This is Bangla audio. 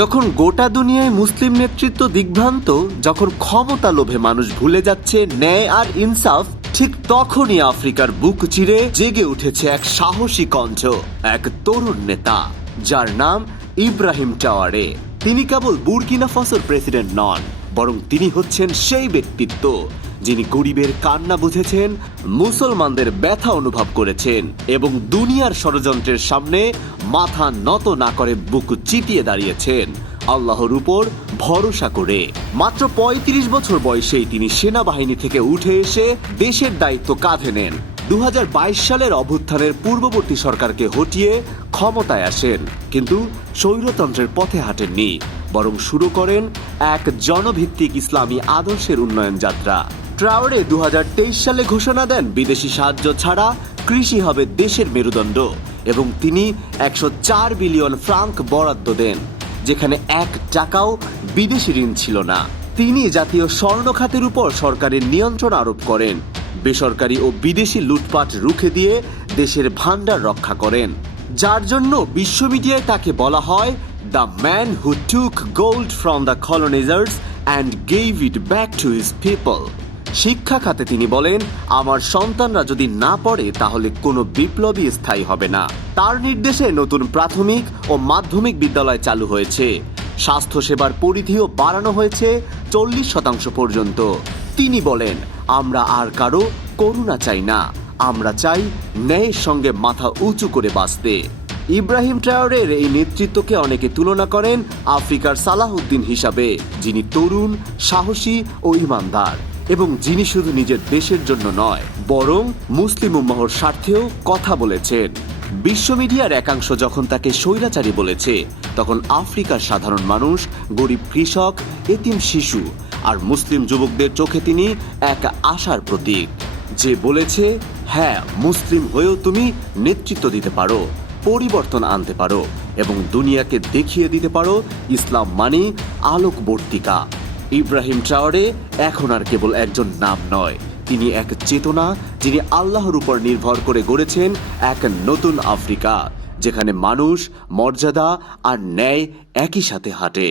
যখন গোটা দুনিয়ায় মুসলিম নেতৃত্ব দিগ্ভ্রান্ত, যখন ক্ষমতা লোভে মানুষ ভুলে যাচ্ছে ন্যায় আর ইনসাফ, ঠিক তখনই আফ্রিকার বুক চিরে জেগে উঠেছে এক সাহসী কণ্ঠ, এক তরুণ নেতা যার নাম ইব্রাহিম ট্রাওরে। তিনি কেবল বুর্কিনা ফাসোর প্রেসিডেন্ট নন, বরং তিনি হচ্ছেন সেই ব্যক্তিত্ব যিনি গরিবের কান্না বুঝেছেন, মুসলমানদের ব্যথা অনুভব করেছেন এবং দুনিয়ার ষড়যন্ত্রের সামনে মাথা নত না করে বুক চিতিয়ে দাঁড়িয়েছেন আল্লাহর উপর ভরসা করে। মাত্র ৩৫ বছর বয়সেই তিনি সেনাবাহিনী থেকে উঠে এসে দেশের দায়িত্ব কাঁধে নেন। ২০২২ সালের অভ্যুত্থানের পূর্ববর্তী সরকারকে হটিয়ে ক্ষমতায় আসেন, কিন্তু স্বৈরতন্ত্রের পথে হাঁটেননি, বরং শুরু করেন এক জনভিত্তিক ইসলামী আদর্শের উন্নয়ন যাত্রা। ট্রাওরে ২০২৩ সালে ঘোষণা দেন বিদেশি সাহায্য ছাড়া কৃষি হবে দেশের মেরুদণ্ড এবং তিনি ১০৪ বিলিয়ন ফ্রাঙ্ক বরাদ্দ দেন, যেখানে ১ টাকাও বিদেশি ঋণ ছিল না। তিনি জাতীয় স্বর্ণ খাতের উপর সরকারের নিয়ন্ত্রণ আরোপ করেন, বেসরকারি ও বিদেশি লুটপাট রুখে দিয়ে দেশের ভান্ডার রক্ষা করেন, যার জন্য বিশ্ব মিডিয়ায় তাকে বলা হয় the man who took gold from the colonizers and gave it back to his people. শিক্ষা খাতে তিনি বলেন, আমার সন্তানরা যদি না পড়ে তাহলে কোনো বিপ্লবী স্থায়ী হবে না। তার নির্দেশে নতুন প্রাথমিক ও মাধ্যমিক বিদ্যালয় চালু হয়েছে, স্বাস্থ্যসেবার পরিধিও বাড়ানো হয়েছে ৪০% পর্যন্ত। তিনি বলেন, আমরা আর কারো করুণা চাই না, আমরা চাই ন্যায়ের সঙ্গে মাথা উঁচু করে বাঁচতে। ইব্রাহিম ট্রাওরের এই নেতৃত্বকে অনেকে তুলনা করেন আফ্রিকার সালাহউদ্দিন হিসাবে, যিনি তরুণ, সাহসী ও ইমানদার এবং যিনি শুধু নিজের দেশের জন্য নয় বরং মুসলিম উম্মাহর স্বার্থেও কথা বলেছেন। বিশ্ব মিডিয়ার একাংশ যখন তাকে স্বৈরাচারী বলেছে, তখন আফ্রিকার সাধারণ মানুষ, গরিব কৃষক, এতিম শিশু আর মুসলিম যুবকদের চোখে তিনি এক আশার প্রতীক, যে বলেছে, হ্যাঁ, মুসলিম হয়েও তুমি নেতৃত্ব দিতে পারো, পরিবর্তন আনতে পারো এবং দুনিয়াকে দেখিয়ে দিতে পারো ইসলাম মানে আলোকবর্তিকা। ইব্রাহিম ট্রাওরে এখন আর কেবল একজন নাম নয়, তিনি এক চেতনা, যিনি আল্লাহর উপর নির্ভর করে গড়েছেন এক নতুন আফ্রিকা, যেখানে মানুষ, মর্যাদা আর ন্যায় একই সাথে হাঁটে।